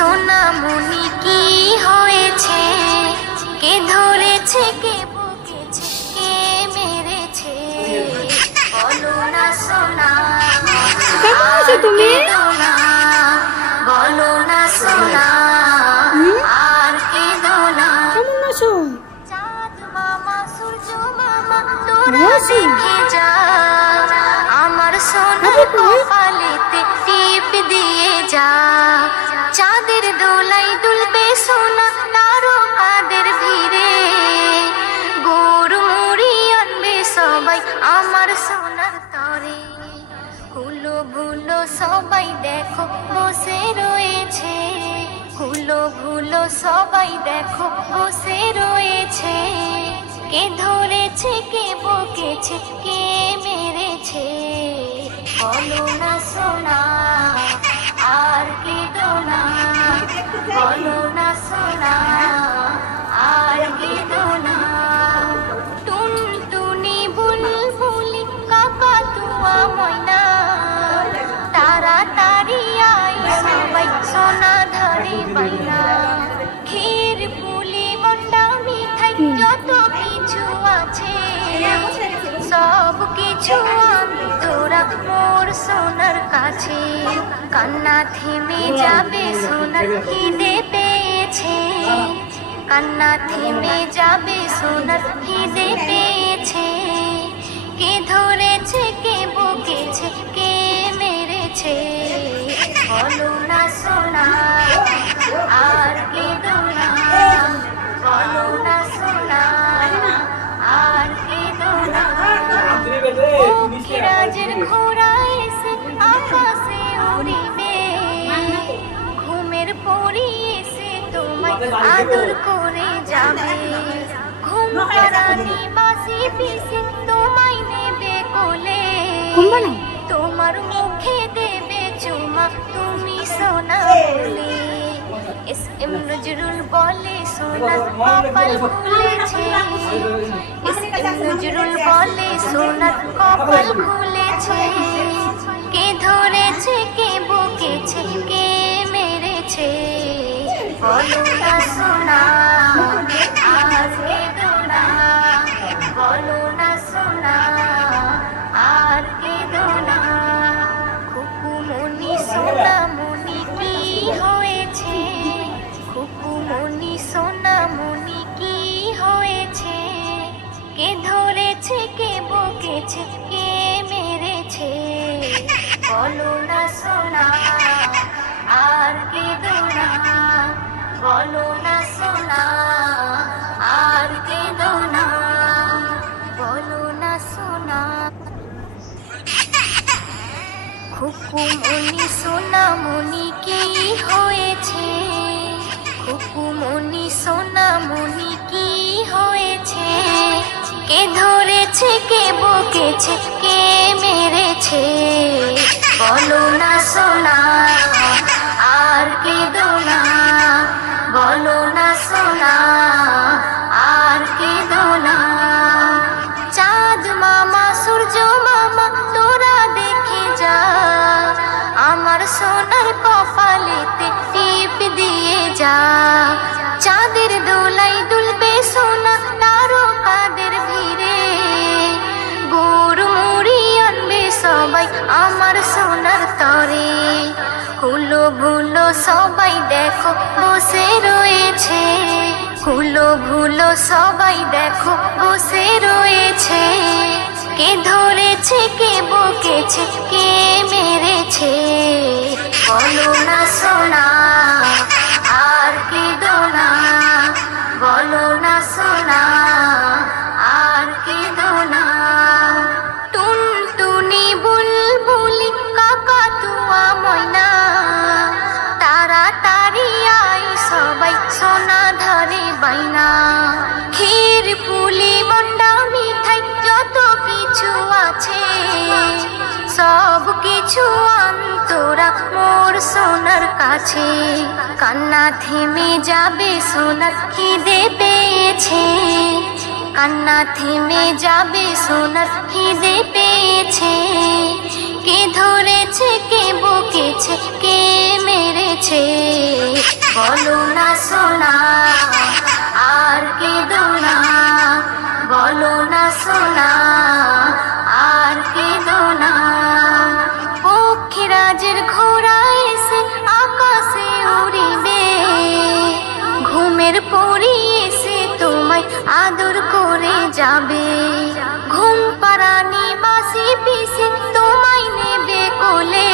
সোনামণি কি হয়েছে? কে ধরেছে, কে বকেছে, কে মেরেছে? বলো না সোনা, তুমি বলো না সোনা, আর কেঁদো না। চাঁদ মামা, সূর্য মামা, তোরা দেখে যা, আমার সোনার কপালেতে টিপ দিয়ে যা। চাঁদের দোলাই দুলবে সোনা তারকাদের ভিড়ে, গুড় মুড়ি আনবে সবাই আমার সোনার তরে। হুলো ভুলো সবাই দেখো বসে রয়েছে, হুলো ভুলো সবাই দেখো বসে রয়েছে। কে ধরেছে, কে বকেছে, কে মেরেছে? বলো না সোনা, আর কেঁদো না। বলো না সোনা, আর কেঁদো না। টুনটুনি বুলবুলি কাকাতুয়া ময়না, তাড়াতাড়ি আয় সবাই সোনা ধরে বাইনা। ক্ষীর পুলি মন্ডা মিঠাই যত কিছু আছে, সব কিছু আমি তোরা মোর সোনার কাছে। কান্না থেমে যাবে সোনার খিদে পেয়েছে, কান্না থেমে যাবে সোনার খিদে পেয়েছে। কে ধরেছে, কে বকেছে, কে মেরেছে? বলো না সোনা, আর কেঁদো না। বলো না সোনা, আর কেঁদো না। পক্ষীরাজের ঘোড়া এসে আকাশে উড়িবে, ঘুমের পরি এসে তোমায় আদর করে যাবে। ঘুম পাড়ানি বাসি পিসে তোমায় নেবে কোলে, তোমার মুখে দেবে চুমা তুমি সোনা বলে। এস এম নজরুল বলে সোনা কপাল খুলেছে, এস এম নজরুল বলে সোনা কপাল খুলেছে। কে ধরেছে, কে বকেছে, কে মেরেছে? বলো না সোনা, আর কেঁদো না। বলো না সোনা, আর কেঁদো না। খুকুমণি সোনামণি কি হয়েছে? খুকুমণি সোনামণি কি হয়েছে? কে ধরেছে, কে বকেছে, কে মেরেছে? বলো না সোনা, আর কেঁদো না। বলো না সোনা, আর কেঁদো না। বলো না সোনা। খুকুমণি সোনামণি কি হয়েছে? খুকুমণি সোনামণি কি হয়েছে? কে ধরেছে, কে বকেছে, কে মেরেছে? বলো না সোনা, আর কেঁদো না। বলো না সোনা, আর কেঁদো না। চাঁদ মামা, সূর্য মামা, তোরা দেখে যা, আমার সোনার কপালেতে টিপ দিয়ে যা। চাঁদের দোলাই দুলবে সোনা তারকাদের ভিড়ে, গুড় মুড়ি আনবে সবাই আমার সোনার তরে। হুলো ভুলো সবাই দেখো বসে রয়েছে, হুলো ভুলো সবাই দেখো বসে রয়েছে। কে ধরেছে, কে বকেছে, কে মেরেছে? বলো না সোনা, আর কেঁদো না। বলো না সোনা, আর কেঁদো না। টুনটুনি বুলবুলি কাকাতুয়া ময়না, তাড়াতাড়ি আয় সবাই সোনা ধরে বাইনা। ক্ষীর পুলি মন্ডা মিঠাই যত কিছু আছে, সব কিছু তোরা মোর সোনার কাছে। কান্না থেমে যাবে সোনার খিদে পেয়েছে, কান্না থেমে যাবে সোনার খিদে পেয়েছে। কে ধরেছে, কে বকেছে, কে মেরেছে? বলো না সোনা আর কেঁদো না, বলো না সোনা আর কেঁদো না। পক্ষীরাজের ঘোড়া এসে আকাশে উড়িবে, ঘুমের পরি এসে তোমায় আদর করে যাবে। ঘুম পাড়ানি মাসি পিসে তোমায় নেবে কোলে,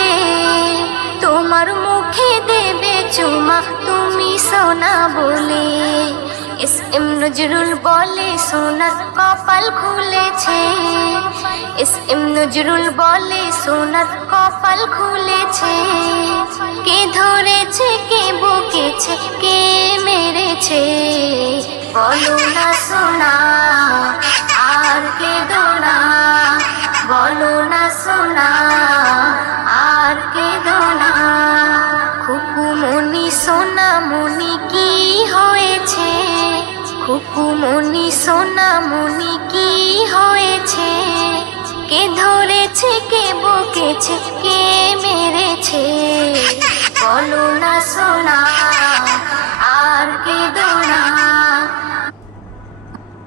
তোমার মুখে দেবে চুমা তুমি সোনা বলে। এস এম নজরুল বলে সোনার কপাল খুলেছে, এস এম নজরুল বলে সোনার কপাল খুলেছে। কে ধরেছে কে বকেছে কে মেরেছে, বলো না সোনা আর কেঁদো না, বলো না সোনা আর কেঁদো না। খুকুমনি সোনামনি কি হয়েছে, খুকুমনি সোনামনি কি হয়েছে, কে ধরেছে কে বকেছে কে মেরেছে, বলো না সোনা আর কেঁদো না।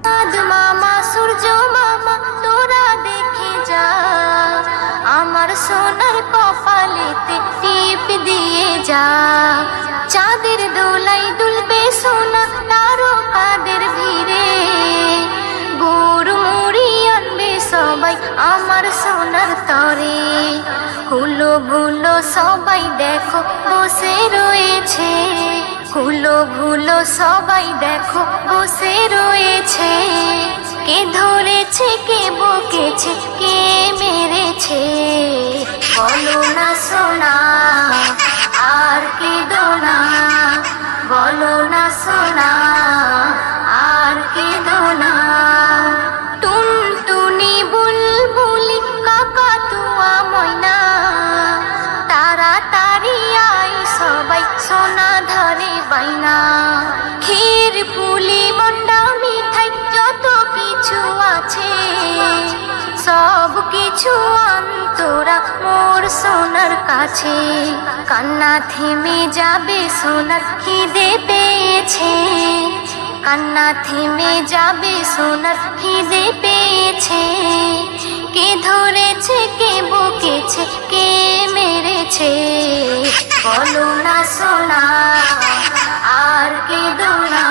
চাঁদ মামা সূর্য মামা তোরা দেখে যা, আমার সোনার কপালেতে টিপ দিয়ে যা। চাঁদের দোলাই দুলবে সোনা তারকাদের ভিড়ে, গুড় মুড়ি আনবে সবাই আমার সোনার তরে। হুলো ভুলো সবাই দেখো বসে রয়েছে, হুলো ভুলো সবাই দেখো বসে রয়েছে। কে ধরেছে কে বকেছে কে মেরেছে, বলো না সোনা আর কেঁদো না, বলো না সোনা আর কেঁদো না। টুনটুনি বুলবুলি কাকাতুয়া ময়না, তাড়াতাড়ি আয় সবাই সোনা ধরে বাইনা। ক্ষীর পুলি মন্ডা মিঠাই যত কিছু আছে, সব কিছু অন্তরা মোর সোনার কাছে। কান্না থেমে যাবে সোনার খিদে পেয়েছে, কান্না থেমে যাবে সোনার খিদে পেয়েছে। কে ধরেছে কে বকেছে কে মেরেছে, বলো না সোনা আর কেঁদো না,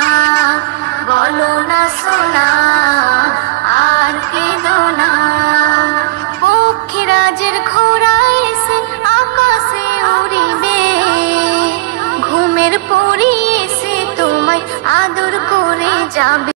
বলো না সোনা আর কেঁদো না। পক্ষীরাজের ঘোড়া এসে আকাশে উড়িবে, ঘুমের পরি এসে তোমায় আদর করে যাবে।